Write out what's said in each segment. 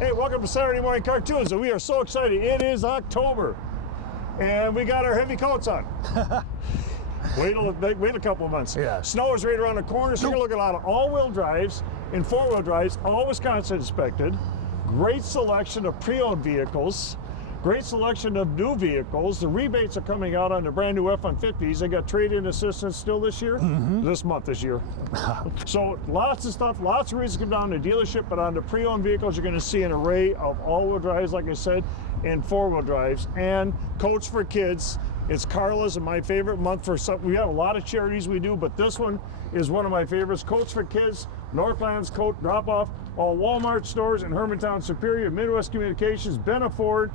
Hey, welcome to Saturday Morning Cartoons, and we are so excited. It is October, and we got our heavy coats on. Wait a couple of months. Yeah. Snow is right around the corner, so you're looking at a lot of all-wheel drives and four-wheel drives, all Wisconsin inspected. Great selection of pre-owned vehicles. Great selection of new vehicles. The rebates are coming out on the brand new F-150s. They got trade-in assistance still this year, this year. So lots of stuff, lots of reasons to come down to the dealership, but on the pre-owned vehicles, you're gonna see an array of all-wheel drives, like I said, and four-wheel drives, and coats for kids. It's Carla's and my favorite month for some. We have a lot of charities we do, but this one is one of my favorites. Coats for kids, Northlands Coat Drop-Off, all Walmart stores in Hermantown, Superior, Midwest Communications, Benna Ford,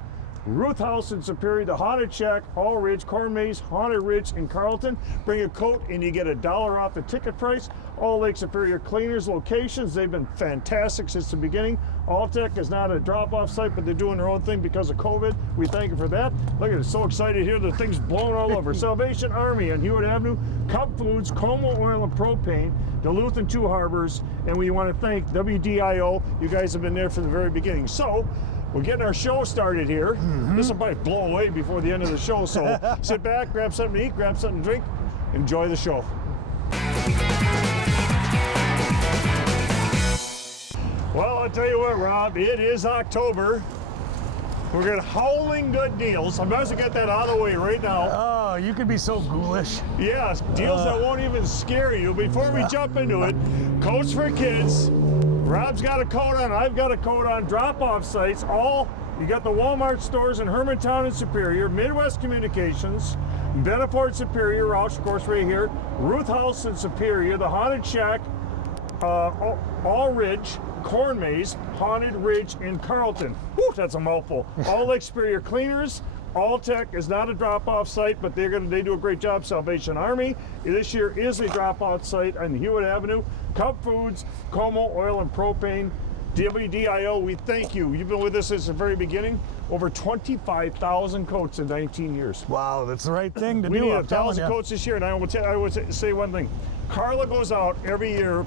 Roush House in Superior, the Haunted Shack, All Ridge, Corn Maze, Haunted Ridge in Carlton. Bring a coat and you get $1 off the ticket price. All Lake Superior Cleaners locations, they've been fantastic since the beginning. Alltech is not a drop-off site, but they're doing their own thing because of COVID. We thank you for that. Look at it, so excited here. The thing's blowing all over. Salvation Army on Hewitt Avenue, Cup Foods, Como Oil and Propane, Duluth and Two Harbors, and we want to thank WDIO. You guys have been there from the very beginning. So, we're getting our show started here. This will probably blow away before the end of the show, so sit back, grab something to eat, grab something to drink, enjoy the show. Well, I'll tell you what, Rob, it is October. We're getting howling good deals. I might as well get that out of the way right now. Oh, you could be so ghoulish. Yes, deals that won't even scare you. Before we jump into it, coats for kids. Rob's got a coat on, I've got a coat on, drop-off sites, you got the Walmart stores in Hermantown and Superior, Midwest Communications, Benna Ford Superior, Roush, of course, right here, Roush House in Superior, the Haunted Shack, All Ridge, Corn Maze, Haunted Ridge in Carlton. Whew, that's a mouthful. All Lake Superior Cleaners. Alltech is not a drop-off site, but they do a great job. Salvation Army this year is a drop-off site on Hewitt Avenue. Cup Foods, Como Oil and Propane, WDIO, we thank you. You've been with us since the very beginning. Over 25,000 coats in 19 years. Wow, that's the right thing to do. We need I'm telling 1,000 you. coats this year, and I will say one thing. Carla goes out every year.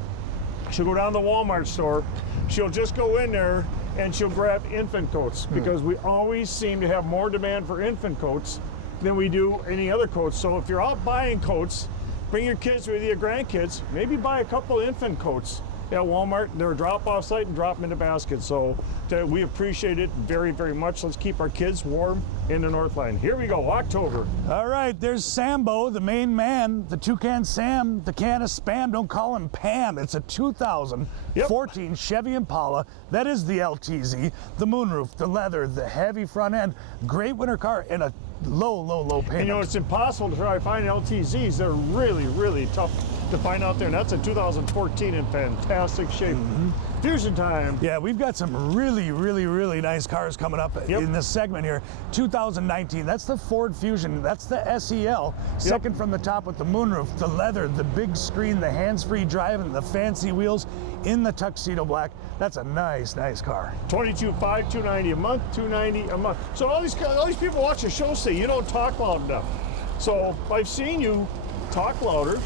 She'll go down to the Walmart store. She'll just go in there and she'll grab infant coats because we always seem to have more demand for infant coats than we do any other coats. So if you're out buying coats, bring your kids with you, your grandkids, maybe buy a couple infant coats at Walmart. They're a drop-off site and drop them in the basket. So we appreciate it very, very much. Let's keep our kids warm in the Northland. Here we go, October. All right, there's Sambo, the main man, the Toucan Sam, the can of Spam. Don't call him Pam. It's a 2014 Chevy Impala. That is the LTZ, the moonroof, the leather, the heavy front end. Great winter car and a low payment. And you know, it's impossible to try to find LTZs. They're really, really tough to find out there. And that's a 2014 in fantastic shape. Fusion time. Yeah, we've got some really nice cars coming up in this segment here. 2019, that's the Ford Fusion, that's the SEL. Second from the top with the moonroof, the leather, the big screen, the hands-free drive, and the fancy wheels in the tuxedo black. That's a nice car. $22,500, $290 a month, $290 a month. So all these people watch the show say you don't talk loud enough. So I've seen you talk louder.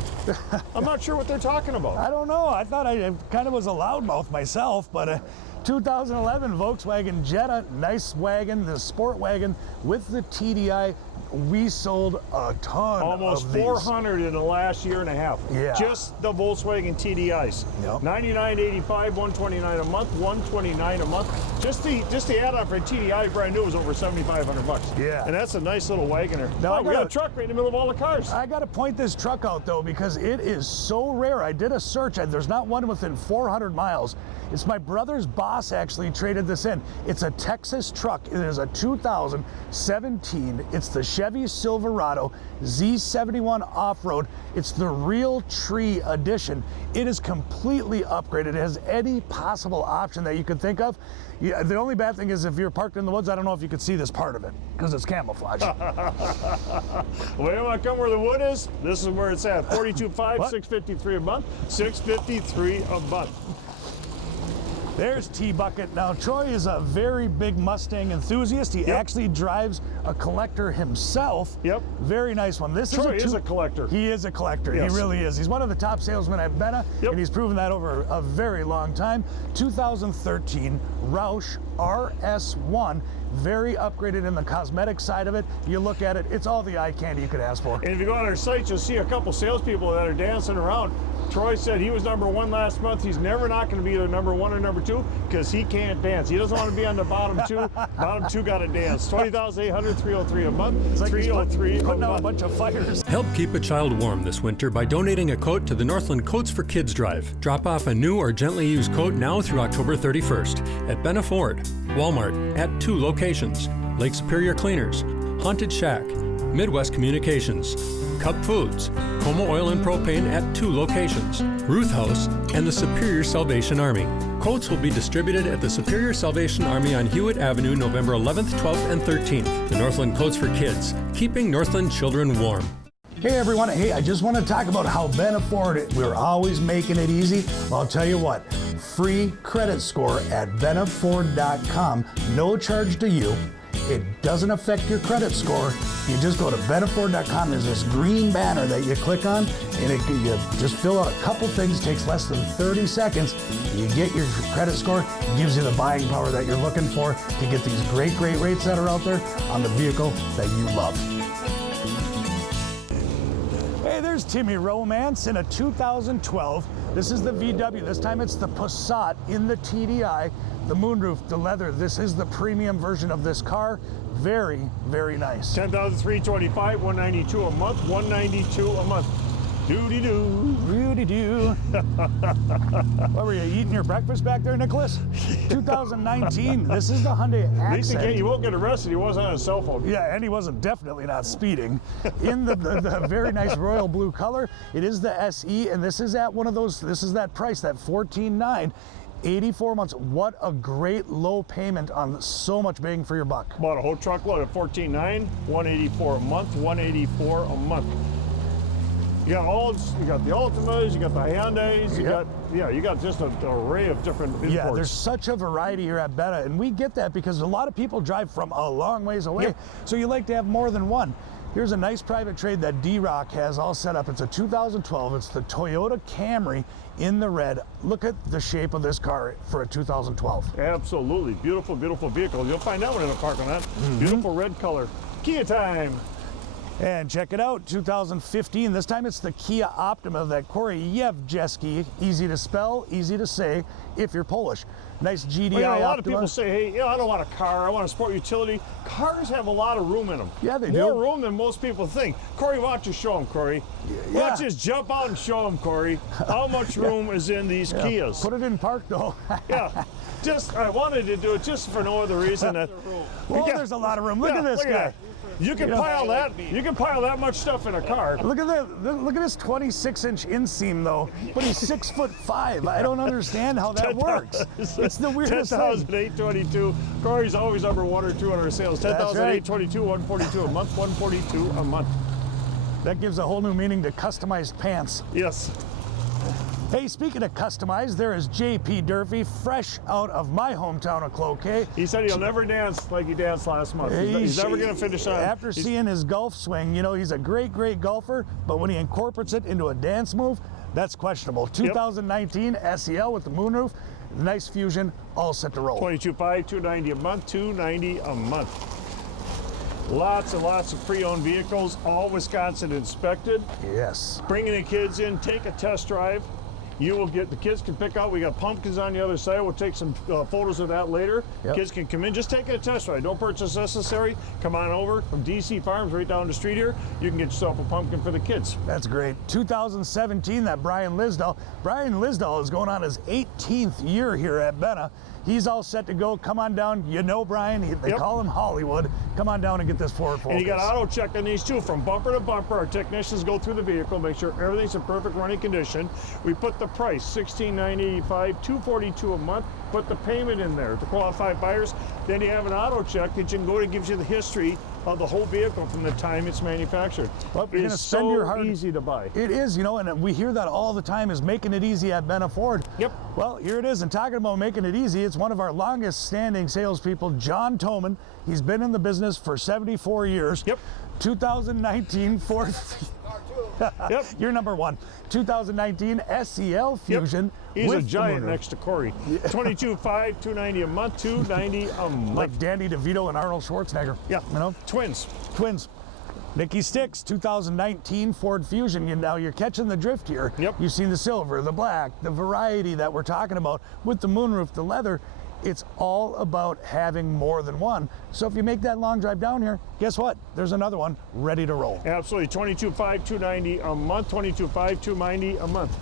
I'm not sure what they're talking about. I don't know. I thought I kind of was a loudmouth myself, but 2011 Volkswagen Jetta, nice wagon, the sport wagon with the TDI. We sold a ton Almost of these. 400 in the last year and a half. Yeah. Just the Volkswagen TDIs. Yep. $99.85, $129 a month, $129 a month. Just the add-on for a TDI brand new was over $7,500. Yeah. And that's a nice little Wagoner. Now, We got a truck right in the middle of all the cars. I got to point this truck out though because it is so rare. I did a search and there's not one within 400 miles. It's my brother's boss actually traded this in. It's a Texas truck. It is a 2017. It's the Chevy Silverado Z71 off-road. It's the Real Tree Edition. It is completely upgraded. It has any possible option that you could think of. Yeah, the only bad thing is if you're parked in the woods, I don't know if you could see this part of it because it's camouflage. Well, you want to come where the wood is? This is where it's at. $42,500, $653 a month, $653 a month. There's T-Bucket. Now, Troy is a very big Mustang enthusiast. He actually drives a collector himself. Yep. Very nice one. Troy is a collector. He is a collector. Yes. He really is. He's one of the top salesmen at Benna, Yep. and he's proven that over a very long time. 2013 Roush RS1. Very upgraded in the cosmetic side of it. You look at it, it's all the eye candy you could ask for. And if you go on our site, you'll see a couple salespeople that are dancing around. Troy said he was #1 last month. He's never not going to be either #1 or #2 because he can't dance. He doesn't want to be on the bottom two. Bottom two got to dance. 20,800, 303 a month. It's like 303 a putting out a month. bunch of fires. Help keep a child warm this winter by donating a coat to the Northland Coats for Kids drive. Drop off a new or gently used coat now through October 31st at Benna Ford, Walmart at 2 locations, Lake Superior Cleaners, Haunted Shack, Midwest Communications, Cup Foods, Como Oil and Propane at 2 locations, Ruth House, and the Superior Salvation Army. Coats will be distributed at the Superior Salvation Army on Hewitt Avenue, November 11th, 12th, and 13th. The Northland Coats for Kids, keeping Northland children warm. Hey everyone, hey, I just want to talk about how Benna Ford, we're always making it easy. Well, I'll tell you what, free credit score at bennaford.com, no charge to you. It doesn't affect your credit score. You just go to bennaford.com. There's this green banner that you click on, and you just fill out a couple things. It takes less than 30 seconds. You get your credit score. It gives you the buying power that you're looking for to get these great rates that are out there on the vehicle that you love. Hey, there's Timmy Romance in a 2012. This is the VW. This time it's the Passat in the TDI. The moonroof, the leather. This is the premium version of this car. Very, very nice. 10,325, 192 a month, 192 a month. Doody-doo. Doody-doo. What were you eating your breakfast back there, Nicholas? 2019. This is the Hyundai At least Accent. again, you won't get arrested. He wasn't on his cell phone. Yeah, and he wasn't definitely not speeding. In the very nice royal blue color. It is the SE, and this is at one of those, this is that price, that $14,900. 84 months. What a great low payment on so much bang for your buck. Bought a whole truckload at $14,900, 184 a month, 184 a month. You got you got the Ultimas, you got the Hyundais, you got just an array of different imports. Yeah, there's such a variety here at Benna, and we get that because a lot of people drive from a long ways away, so you like to have more than one. Here's a nice private trade that D-Rock has all set up. It's a 2012. It's the Toyota Camry in the red. Look at the shape of this car for a 2012. Absolutely. Beautiful, beautiful vehicle. You'll find that one in the parking lot. Beautiful red color. Kia time. And check it out, 2015. This time it's the Kia Optima, that Koryevjeski. Easy to spell, easy to say if you're Polish. Nice GDI Well, a lot Optima. of people say, hey, I don't want a car, I want a sport utility. Cars have a lot of room in them. Yeah, they do. More room than most people think. Corey, why don't you show them, Corey? Why don't you just jump out and show them, Corey, how much room is in these Kias? Put it in park, though. Yeah, I wanted to do it just for no other reason. Well, there's a lot of room. Look at this guy. You can pile that. You can pile that much stuff in a car. Look at that. Look at this 26-inch inseam, though. But he's 6'5". I don't understand how that works. It's the weirdest thing. 10,822. Corey's always #1 or 2 on our sales. 10,822, 142 a month, 142 a month. That gives a whole new meaning to customized pants. Yes. Hey, speaking of customized, there is J.P. Durfee, fresh out of my hometown of Cloquet. He said he'll never dance like he danced last month. He's never going to finish on. After seeing his golf swing, you know, he's a great golfer, but when he incorporates it into a dance move, that's questionable. 2019 SEL with the moonroof, nice fusion, all set to roll. 22.5, 290 a month, 290 a month. Lots and lots of pre-owned vehicles, all Wisconsin inspected. Yes. Bringing the kids in, take a test drive. You will get, the kids can pick out, we got pumpkins on the other side. We'll take some photos of that later. Kids can come in, just take a test drive. Don't purchase necessary. Come on over from DC Farms right down the street here. You can get yourself a pumpkin for the kids. That's great. 2017, that Brian Lisdahl. Brian Lisdahl is going on his 18th year here at Benna. He's all set to go. Come on down. You know Brian, they call him Hollywood. Come on down and get this Ford Focus. And you got auto check on these too, from bumper to bumper. Our technicians go through the vehicle, make sure everything's in perfect running condition. We put the price, $16,985, $242 a month. Put the payment in there to qualified buyers. Then you have an auto check that you can go to, gives you the history of the whole vehicle from the time it's manufactured. Well, you're gonna It's spend so your hard. easy to buy. It is, you know, and we hear that all the time, is making it easy at Benna Ford. Yep. Well, here it is, and talking about making it easy, it's one of our longest standing salespeople, John Toman. He's been in the business for 74 years. Yep. 2019 Ford. Yep. You're number one. 2019 SEL Fusion. He's with a the giant moonroof. next to Corey. 22.5, $290 a month, $290 a month. Like Danny DeVito and Arnold Schwarzenegger. Yeah, You know, twins. twins. Nikki Sticks, 2019 Ford Fusion. Now you're catching the drift here. Yep. You've seen the silver, the black, the variety that we're talking about with the moonroof, the leather. It's all about having more than one. So if you make that long drive down here, guess what? There's another one ready to roll. Absolutely, $22.5, $290 a month, $22.5, $290 a month.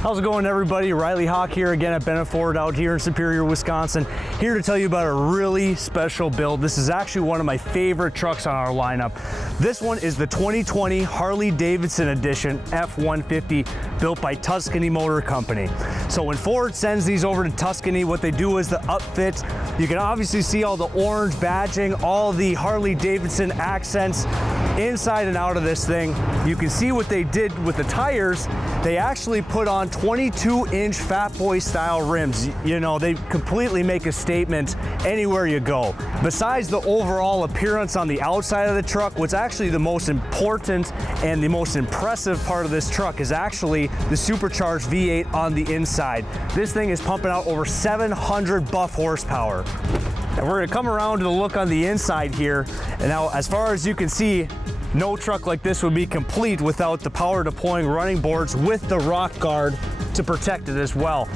How's it going, everybody? Riley Hawk here again at Benna Ford out here in Superior, Wisconsin. Here to tell you about a really special build. This is actually one of my favorite trucks on our lineup. This one is the 2020 Harley-Davidson Edition F-150 built by Tuscany Motor Company. So when Ford sends these over to Tuscany, what they do is the upfit. You can obviously see all the orange badging, all the Harley-Davidson accents inside and out of this thing. You can see what they did with the tires. They actually put on 22-inch Fat Boy style rims. You know, they completely make a statement anywhere you go. Besides the overall appearance on the outside of the truck, what's actually the most important and the most impressive part of this truck is actually the supercharged V8 on the inside. This thing is pumping out over 700 buff horsepower. And we're gonna come around to the look on the inside here. And now, as far as you can see, no truck like this would be complete without the power deploying running boards with the rock guard to protect it as well.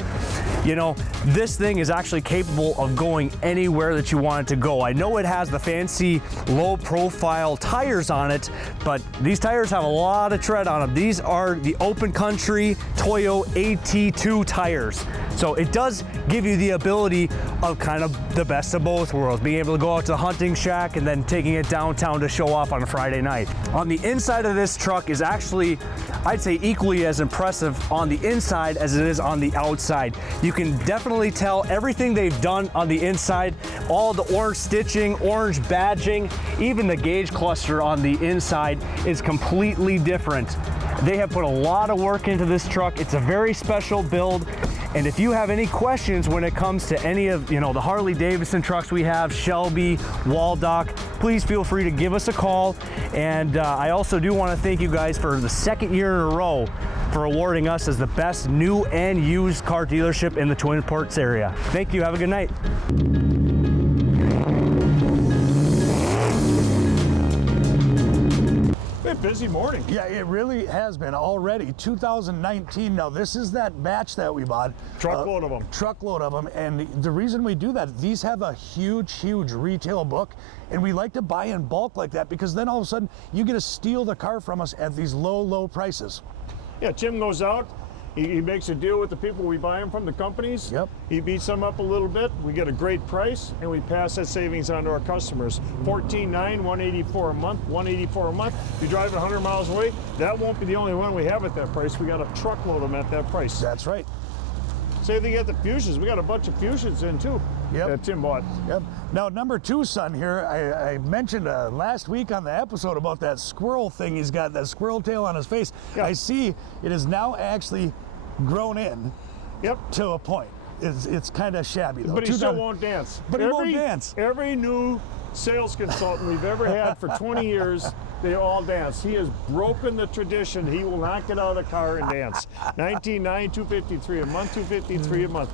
You know, this thing is actually capable of going anywhere that you want it to go. I know it has the fancy low profile tires on it, but these tires have a lot of tread on them. These are the Open Country Toyo AT2 tires. So it does give you the ability of kind of the best of both worlds, being able to go out to the hunting shack and then taking it downtown to show off on a Friday night. On the inside of this truck is actually, I'd say, equally as impressive on the inside as it is on the outside. You can definitely tell everything they've done on the inside, all the orange stitching, orange badging, even the gauge cluster on the inside is completely different. They have put a lot of work into this truck. It's a very special build. And if you have any questions when it comes to any of, you know, the Harley-Davidson trucks we have, Shelby, Waldock, please feel free to give us a call. And I also do want to thank you guys for the second year in a row for awarding us as the best new and used car dealership in the Twin Ports area. Thank you. Have a good night. Busy morning. Yeah, it really has been already. 2019. Now, this is that batch that we bought. Truckload of them. Truckload of them. And the reason we do that, these have a huge, huge retail book. And we like to buy in bulk like that because then all of a sudden you get to steal the car from us at these low, low prices. Yeah, Tim goes out. He makes a deal with the people we buy them from, the companies. Yep. He beats them up a little bit. We get a great price, and we pass that savings on to our customers. $14,900, $184 a month, $184 a month. If you drive 100 miles away, that won't be the only one we have at that price. We got a truckload of them at that price. That's right. Same thing at the Fusions. We got a bunch of Fusions in too. Yep. That Tim bought. Yep. Now, number two son here, I mentioned last week on the episode about that squirrel thing. He's got that squirrel tail on his face. Yeah. I see it is now actually grown in. Yep. To a point. It's kind of shabby though. But he still won't dance. But he won't dance. Every new sales consultant we've ever had for 20 years, they all dance. He has broken the tradition. He will not get out of the car and dance. $19,900, $253 a month, $253 a month.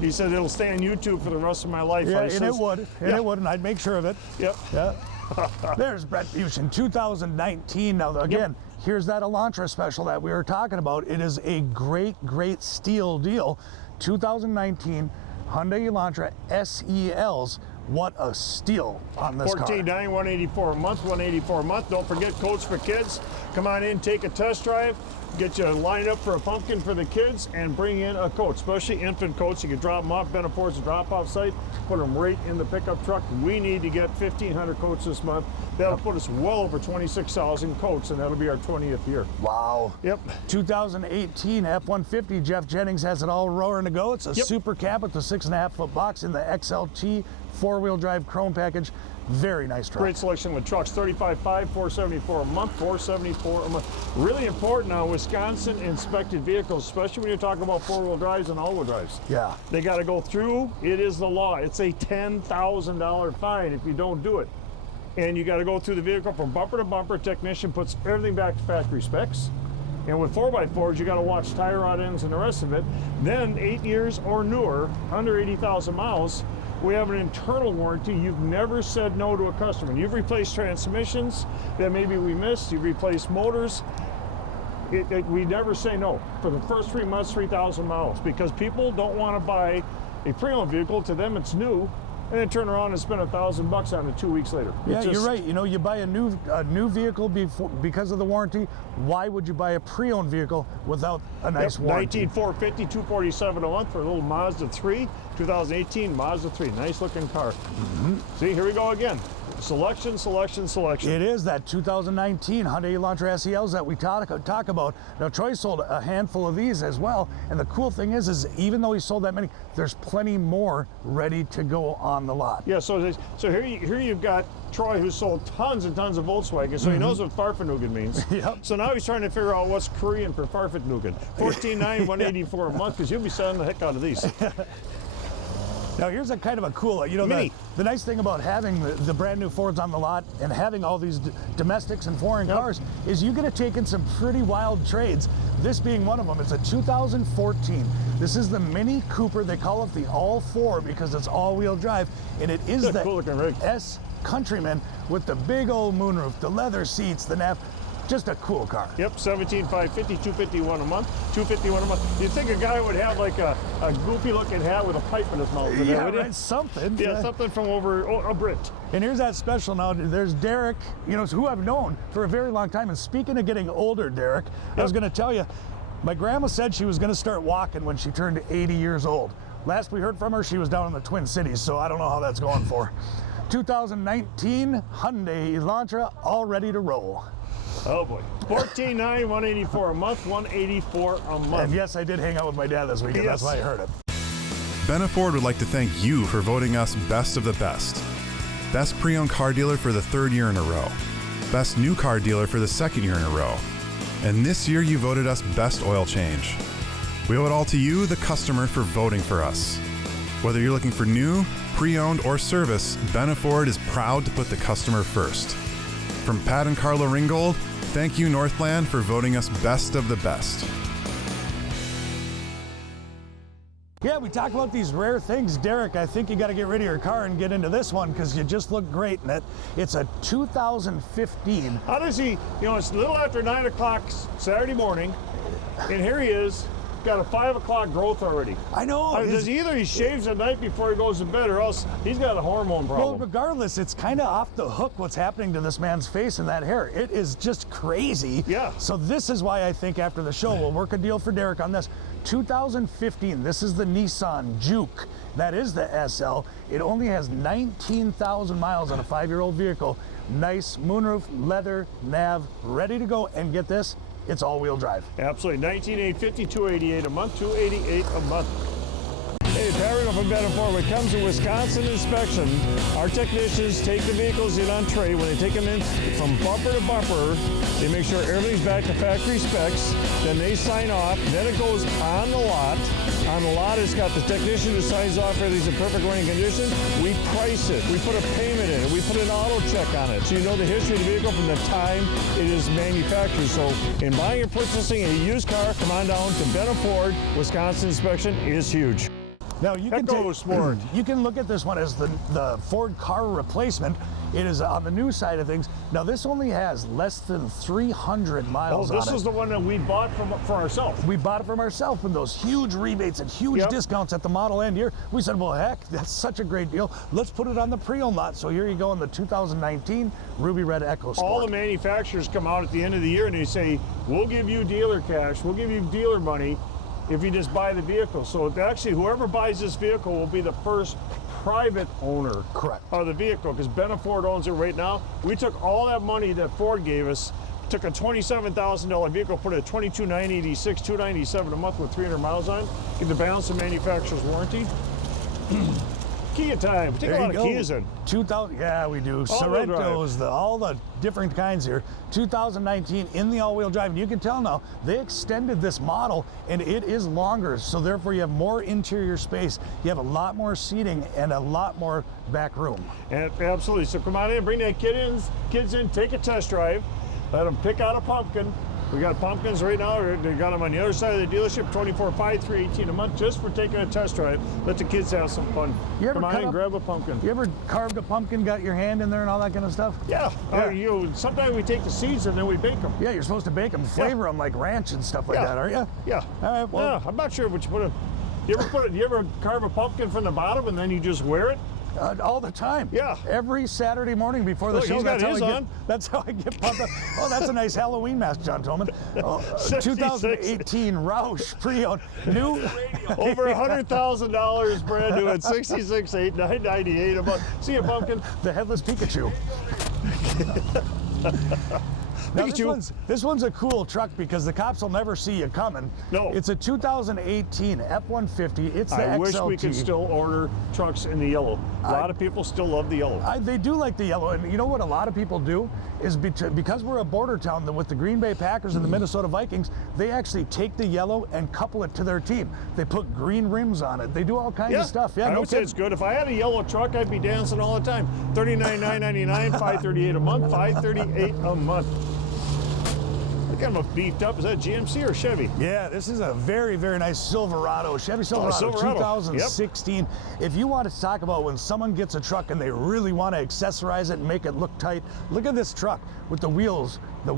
He said it'll stay on YouTube for the rest of my life. Yeah, and it would. And yeah. it would, and I'd make sure of it. Yep. Yeah. There's Brett Fusion 2019. Now, again, here's that Elantra special that we were talking about. It is a great, great steal deal. 2019 Hyundai Elantra SELs. What a steal on this car. $14,900, $184 a month, $184 a month. Don't forget coats for kids. Come on in, take a test drive. Get you lined up for a pumpkin for the kids and bring in a coat, especially infant coats. You can drop them off Benna Ford's drop-off site, put them right in the pickup truck. We need to get 1,500 coats this month. That'll put us well over 26,000 coats, and that'll be our 20th year. Wow. Yep. 2018 F-150. Jeff Jennings has it all roaring to go. It's a Yep. super cab with the 6.5-foot box in the XLT 4-wheel drive chrome package. Very nice truck. Great selection with trucks, 35.5, 474 a month, 474 a month. Really important now, Wisconsin inspected vehicles, especially when you're talking about four-wheel drives and all-wheel drives. Yeah. They got to go through. It is the law. It's a $10,000 fine if you don't do it. And you got to go through the vehicle from bumper to bumper. Technician puts everything back to factory specs. And with 4x4s, you got to watch tie rod ends and the rest of it. Then 8 years or newer, under 80,000 miles, we have an internal warranty. You've never said no to a customer. You've replaced transmissions that maybe we missed. You've replaced motors. We never say no for the first 3 months, 3,000 miles, because people don't want to buy a pre-owned vehicle. To them, it's new, and then turn around and spend $1,000 on it 2 weeks later. Yeah, you're right. You know, you buy a new vehicle because of the warranty. Why would you buy a pre-owned vehicle without a nice warranty? 19,450, $247 a month for a little Mazda 3, 2018 Mazda 3. Nice looking car. See, here we go again. Selection, selection, selection. It is that 2019 Hyundai Elantra SELs that we talk about. Now, Troy sold a handful of these as well, and the cool thing is even though he sold that many, there's plenty more ready to go on the lot. Yeah, so here you've got Troy, who sold tons and tons of Volkswagen, so he knows what Farfanugan means. Yep. So now he's trying to figure out what's Korean for Farfanugan. 14.9, 184 a month, because you'll be selling the heck out of these. Now here's a kind of a cool, you know, the nice thing about having the brand new Fords on the lot and having all these domestics and foreign cars is you get to take in some pretty wild trades. This being one of them. It's a 2014. This is the Mini Cooper. They call it the All-4 because it's all-wheel drive, and it is the cool looking rig. S Countryman with the big old moonroof, the leather seats, the nav. Just a cool car. Yep, 17,550, 251 a month, 251 a month. You'd think a guy would have like a goofy looking hat with a pipe in his mouth. Yeah, right, something. Yeah, something from over a Brit. And here's that special now. There's Derek, you know, who I've known for a very long time. And speaking of getting older, Derek, I was going to tell you, my grandma said she was going to start walking when she turned 80 years old. Last we heard from her, she was down in the Twin Cities, so I don't know how that's going for her. 2019 Hyundai Elantra, all ready to roll. Oh boy. 14.9, 184 a month, 184 a month. And yes, I did hang out with my dad this weekend. Yes. That's why I heard it. Benna Ford would like to thank you for voting us Best of the Best. Best pre-owned car dealer for the 3rd year in a row. Best new car dealer for the 2nd year in a row. And this year you voted us Best Oil Change. We owe it all to you, the customer, for voting for us. Whether you're looking for new, pre-owned, or service, Benna Ford is proud to put the customer first. From Pat and Carla Ringgold, thank you, Northland, for voting us Best of the Best. Yeah, we talk about these rare things. Derek, I think you got to get rid of your car and get into this one because you just look great in it. It's a 2015. How does he, you know, it's a little after 9 o'clock Saturday morning, and here he is, got a 5 o'clock growth already. I know. Does either he shaves at night before he goes to bed, or else he's got a hormone problem. Well, regardless, it's kind of off the hook what's happening to this man's face and that hair. It is just crazy. Yeah. So this is why I think after the show, we'll work a deal for Derek on this. 2015, this is the Nissan Juke. That is the SL. It only has 19,000 miles on a 5-year-old vehicle. Nice moonroof, leather, nav, ready to go. And get this, it's all-wheel drive. Absolutely. 19,850, 288 a month, 288 a month. Hey, Perry from Benna Ford. When it comes to Wisconsin inspection, our technicians take the vehicles in on tray. When they take them in from bumper to bumper, they make sure everything's back to factory specs. Then they sign off. Then it goes on the lot. On the lot, it's got the technician who signs off everything's in perfect running condition. We price it. We put a payment in it. We put an auto check on it. So you know the history of the vehicle from the time it is manufactured. So in buying and purchasing a used car, come on down to Benna Ford. Wisconsin inspection is huge. Now you can you can look at this one as the Ford car replacement. It is on the new side of things. Now this only has less than 300 miles on it. Oh, this is the one that we bought for ourselves. We bought it from ourselves with those huge rebates and huge discounts at the model end here. We said, well, heck, that's such a great deal. Let's put it on the pre-owned lot. So here you go in the 2019 Ruby Red EcoSport. All the manufacturers come out at the end of the year and they say, we'll give you dealer cash, we'll give you dealer money if you just buy the vehicle. So actually, whoever buys this vehicle will be the first private owner of the vehicle, because Benna Ford owns it right now. We took all that money that Ford gave us, took a $27,000 vehicle, put it at $22,986, $297 a month with 300 miles on it, get the balance of manufacturer's warranty. Kia time. We take a lot of Kias in. 2000, yeah, we do. All-wheel drive. Sorrentos, all the different kinds here. 2019 in the all-wheel drive. And you can tell now, they extended this model and it is longer. So therefore you have more interior space. You have a lot more seating and a lot more back room. And absolutely. So come on in, bring that kids in, take a test drive. Let them pick out a pumpkin. We got pumpkins right now. They got them on the other side of the dealership, 24.5, $318 a month, just for taking a test drive. Let the kids have some fun. Come on in, grab a pumpkin. You ever carved a pumpkin, got your hand in there and all that kind of stuff? Yeah. Sometimes we take the seeds and then we bake them. Yeah, you're supposed to bake them, flavor them like ranch and stuff like that, aren't you? Yeah. All right, well. Yeah, I'm not sure what you put in. You ever carve a pumpkin from the bottom and then you just wear it? All the time. Yeah. Every Saturday morning before the show. He's got his on. That's how I get pumped up. Oh, that's a nice Halloween mask, John Tolman. 2018 Roush pre-owned. New. Over $100,000 brand new at $66,998 a month. See you, pumpkin. The headless Pikachu. Now, this one's a cool truck because the cops will never see you coming. No. It's a 2018 F-150. It's the XLT. I wish we could still order trucks in the yellow. A lot of people still love the yellow. They do like the yellow. And you know what a lot of people do is because we're a border town with the Green Bay Packers and the Minnesota Vikings, they actually take the yellow and couple it to their team. They put green rims on it. They do all kinds of stuff. Yeah, I would say it's good. If I had a yellow truck, I'd be dancing all the time. $39,999, $538 a month, $538 a month. Look at them beefed up. Is that GMC or Chevy? Yeah, this is a very, very nice Silverado. Chevy Silverado, 2016. Yep. If you want to talk about when someone gets a truck and they really want to accessorize it and make it look tight, look at this truck with the wheels, the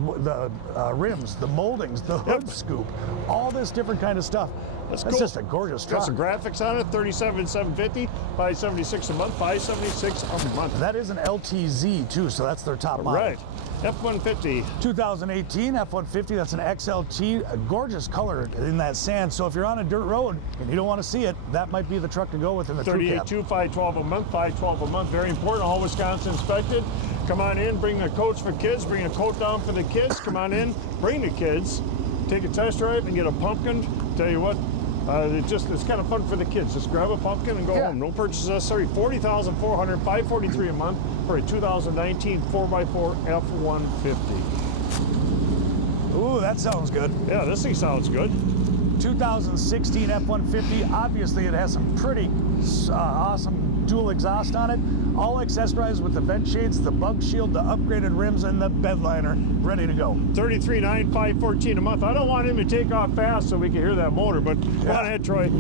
rims, the moldings, the hood scoop, all this different kind of stuff. That's cool. Just a gorgeous truck. Got some graphics on it, $37,750, $576 a month, $576 a month. That is an LTZ too, so that's their top model. Right. F-150. 2018 F-150, that's an XLT, a gorgeous color in that sand. So if you're on a dirt road and you don't want to see it, that might be the truck to go with in the crew cab. $38,200, $512 a month, $512 a month. Very important, all Wisconsin inspected. Come on in, bring the coats for kids, bring a coat down for the kids. Come on in, bring the kids, take a test drive and get a pumpkin. Tell you what, it's kind of fun for the kids. Just grab a pumpkin and go home. No purchase necessary. $40,400, $543 a month for a 2019 4x4 F-150. Ooh, that sounds good. Yeah, this thing sounds good. 2016 F-150. Obviously, it has some pretty awesome dual exhaust on it. All accessorized with the vent shades, the bug shield, the upgraded rims, and the bed liner ready to go. $33,900, $514 a month. I don't want him to take off fast so we can hear that motor, but go on ahead, Troy.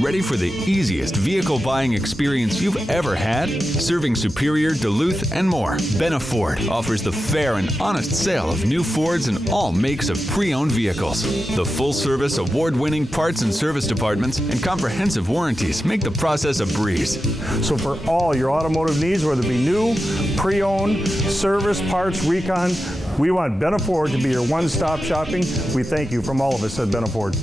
Ready for the easiest vehicle buying experience you've ever had? Serving Superior, Duluth, and more, Benna Ford offers the fair and honest sale of new Fords and all makes of pre-owned vehicles. The full-service, award-winning parts and service departments and comprehensive warranties make the process a breeze. So for all your automotive needs, whether it be new, pre-owned, service, parts, recon, we want Benna Ford to be your one-stop shopping. We thank you from all of us at Benna Ford.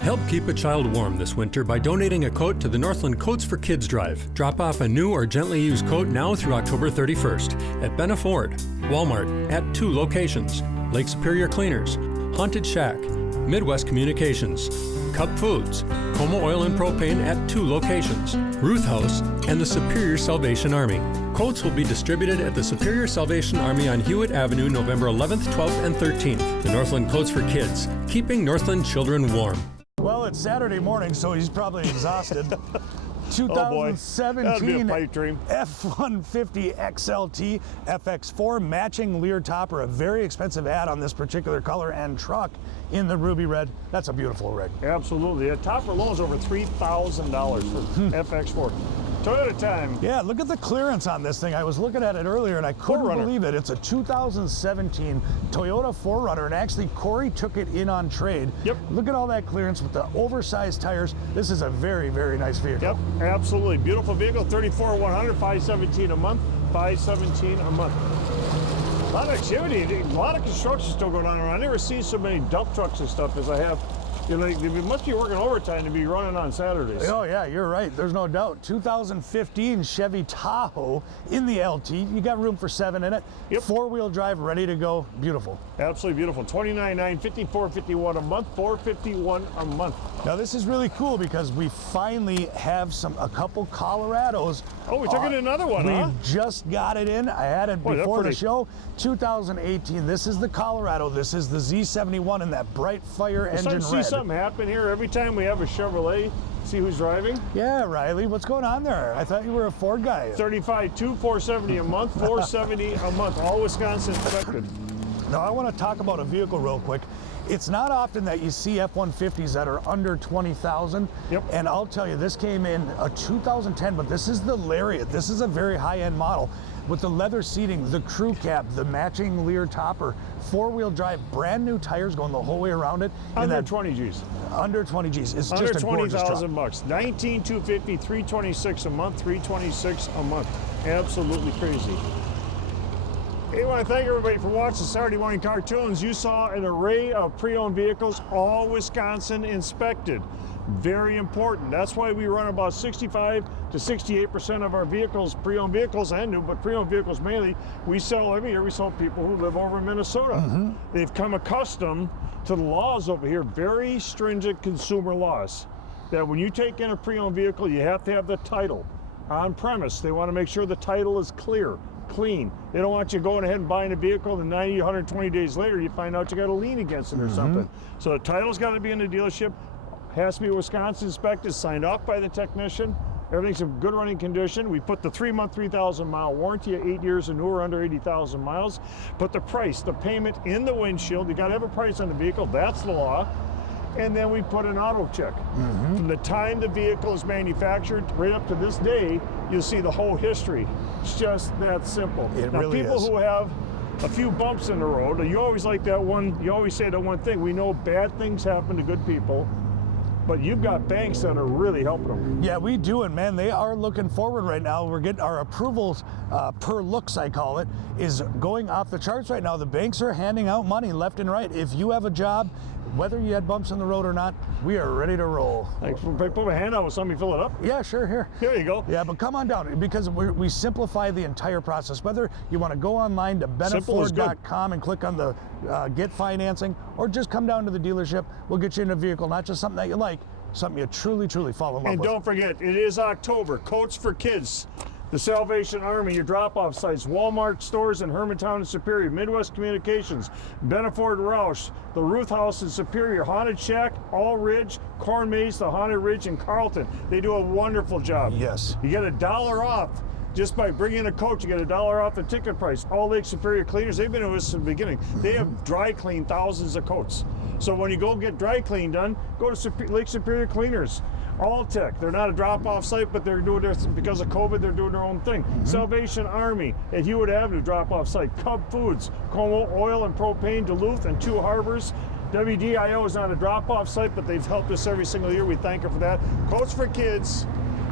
Help keep a child warm this winter by donating a coat to the Northland Coats for Kids drive. Drop off a new or gently used coat now through October 31st at Benna Ford, Walmart at 2 locations, Lake Superior Cleaners, Haunted Shack, Midwest Communications, Cup Foods, Como Oil and Propane at 2 locations, Ruth House, and the Superior Salvation Army. Coats will be distributed at the Superior Salvation Army on Hewitt Avenue, November 11th, 12th, and 13th. The Northland Coats for Kids, keeping Northland children warm. Well, it's Saturday morning, so he's probably exhausted. 2017 F-150 XLT FX4 matching Lear topper, a very expensive add on this particular color and truck in the ruby red. That's a beautiful rig. Absolutely. The topper alone is over $3,000 for FX4. Toyota time. Yeah, look at the clearance on this thing. I was looking at it earlier and I couldn't believe it. It's a 2017 Toyota 4Runner, and actually Corey took it in on trade. Yep. Look at all that clearance with the oversized tires. This is a very, very nice vehicle. Yep, absolutely. Beautiful vehicle, $34,100, $517 a month, $517 a month. A lot of activity, a lot of construction still going on around. I never seen so many dump trucks and stuff as I have You must be working overtime to be running on Saturdays. Oh yeah, you're right. There's no doubt. 2015 Chevy Tahoe in the LT. You got room for 7 in it. Yep. 4-wheel drive, ready to go. Beautiful. Absolutely beautiful. $29,900, $54.51 a month, $451 a month. Now this is really cool because we finally have a couple Colorados. Oh, we took in another one, we huh? just got it in. I had it Boy, that's before the pretty. show. 2018. This is the Colorado. This is the Z71 in that bright fire I'm starting engine to see red. something happen here every time we have a Chevrolet. See who's driving? Yeah, Riley, what's going on there? I thought you were a Ford guy. 35.2, $470 a month, $470 a month. All Wisconsin inspected. Now I want to talk about a vehicle real quick. It's not often that you see F-150s that are under 20,000. Yep. And I'll tell you, this came in a 2010, but this is the Lariat. This is a very high-end model with the leather seating, the crew cab, the matching Lear topper, 4-wheel drive, brand new tires going the whole way around it. and Under that 20 G's. Under 20 G's. It's Under just a gorgeous truck. 20,000 bucks. 19,250, 326 a month, 326 a month. Absolutely crazy. Hey, I want to thank everybody for watching Saturday Morning Cartoons. You saw an array of pre-owned vehicles, all Wisconsin inspected. Very important. That's why we run about 65 to 68% of our vehicles, pre-owned vehicles and new, but pre-owned vehicles mainly, we sell every year. We sell people who live over in Minnesota. They've come accustomed to the laws over here, very stringent consumer laws, that when you take in a pre-owned vehicle, you have to have the title on premise. They want to make sure the title is clear, clean. They don't want you going ahead and buying a vehicle and 90, 120 days later you find out you got a lien against it or something. So the title's got to be in the dealership, has to be Wisconsin inspected, signed off by the technician. Everything's in good running condition. We put the 3-month, 3,000-mile warranty at 8 years and newer, under 80,000 miles. Put the price, the payment in the windshield. You got to have a price on the vehicle. That's the law. And then we put an auto check. From the time the vehicle is manufactured right up to this day, you'll see the whole history. It's just that simple. It now, really people is. who have a few bumps in the road, you always like that one, you always say that one thing, we know bad things happen to good people, but you've got banks that are really helping them. Yeah, we do, and man, they are looking forward right now. We're getting our approvals per looks, I call it, is going off the charts right now. The banks are handing out money left and right. If you have a job, whether you had bumps in the road or not, we are ready to roll. Like, put a hand out with somebody, fill it up. Yeah, sure, here. There you go. Yeah, but come on down because we simplify the entire process. Whether you want to go online to Simple is good. bennaford.com and click on the get financing, or just come down to the dealership, we'll get you in a vehicle, not just something that you like, something you truly, truly fall in love And with. don't forget, it is October. Coats for Kids, the Salvation Army, your drop-off sites, Walmart stores in Hermantown and Superior, Midwest Communications, Benna Ford Roush, the Ruth House in Superior, Haunted Shack, All Ridge, Corn Maze, the Haunted Ridge in Carlton. They do a wonderful job. Yes. You get $1 off. Just by bringing a coat, you get $1 off the ticket price. All Lake Superior Cleaners, they've been with us from the beginning. They have dry cleaned thousands of coats. So when you go get dry clean done, go to Lake Superior Cleaners. All Tech, they're not a drop-off site, but they're doing their, because of COVID, they're doing their own thing. Salvation Army at Hewitt Avenue, drop-off site. Cub Foods, Como Oil and Propane, Duluth, and 2 Harbors. WDIO is not a drop-off site, but they've helped us every single year. We thank her for that. Coats for Kids,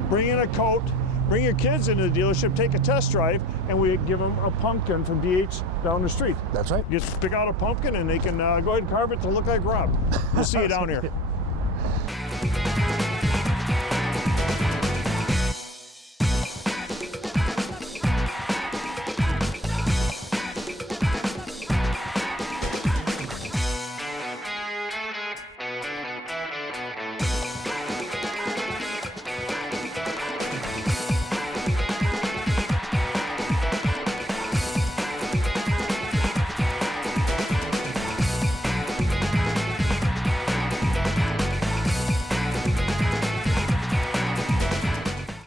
bring in a coat. Bring your kids into the dealership, take a test drive, and we give them a pumpkin from DH down the street. That's right. Just pick out a pumpkin and they can go ahead and carve it to look like Rob. We'll see you down here.